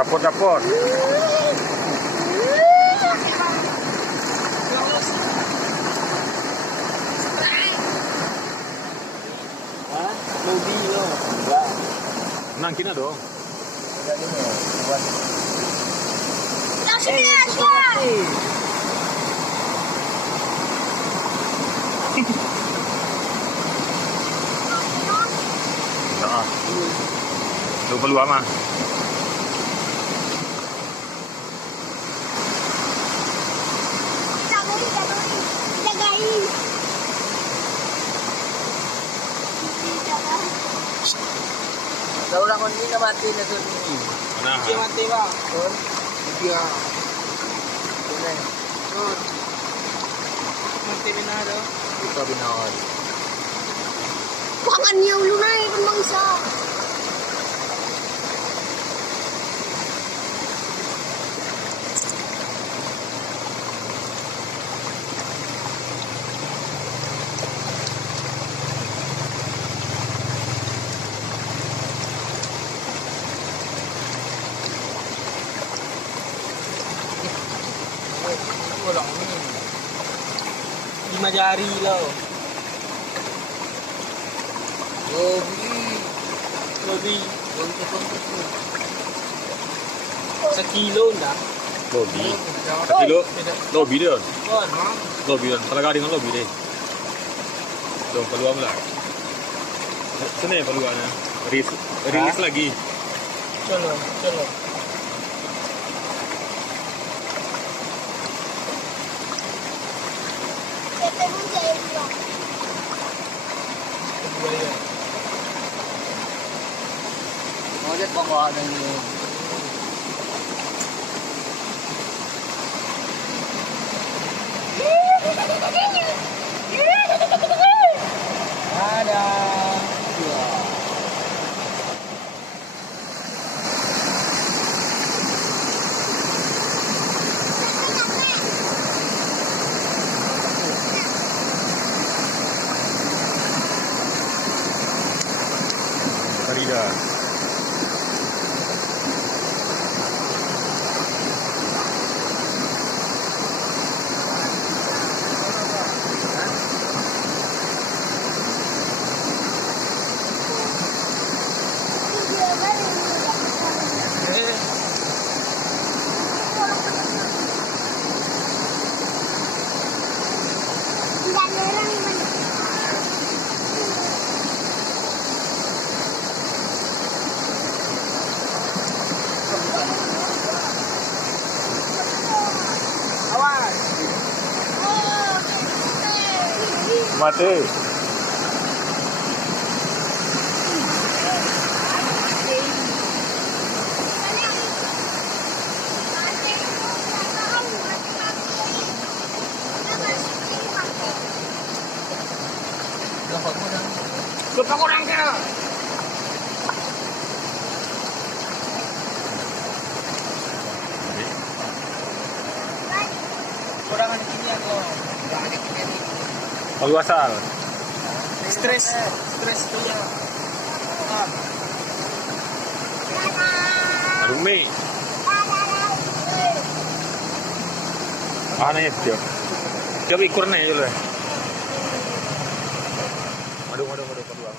Dapur. Lodi lo. Enggak. Menang kina dong. Enggak ini. Buat. Nah. Lu peluang mah. Kalau orang ini nak mati nak tu ni. Nah. Dia mati bang. Tur. Dia. Boleh. Tur. Mati benar dah. Itu benar. Pangan niya ulo na pun bangsa. Orang ni 5 jari lah. Lobi. Sekilo dah. Lobi. Sekilo. Lobi dia. Kon. Lobi dia. Kalau dengan lobi dia. Dong peluang lah. Sana peluangnya. Rilis lagi. Chalo. Kita pun jaya juga. Buaya. Oh, dia bawa ada ni. Ada. Ya. Farida. Mati. Lupa kurang ke? Kurangan ini aku. Palu asal. Stres tu ya. Rumi. Aneh dia. Dia ikut nih dulu. Aduh, peluang.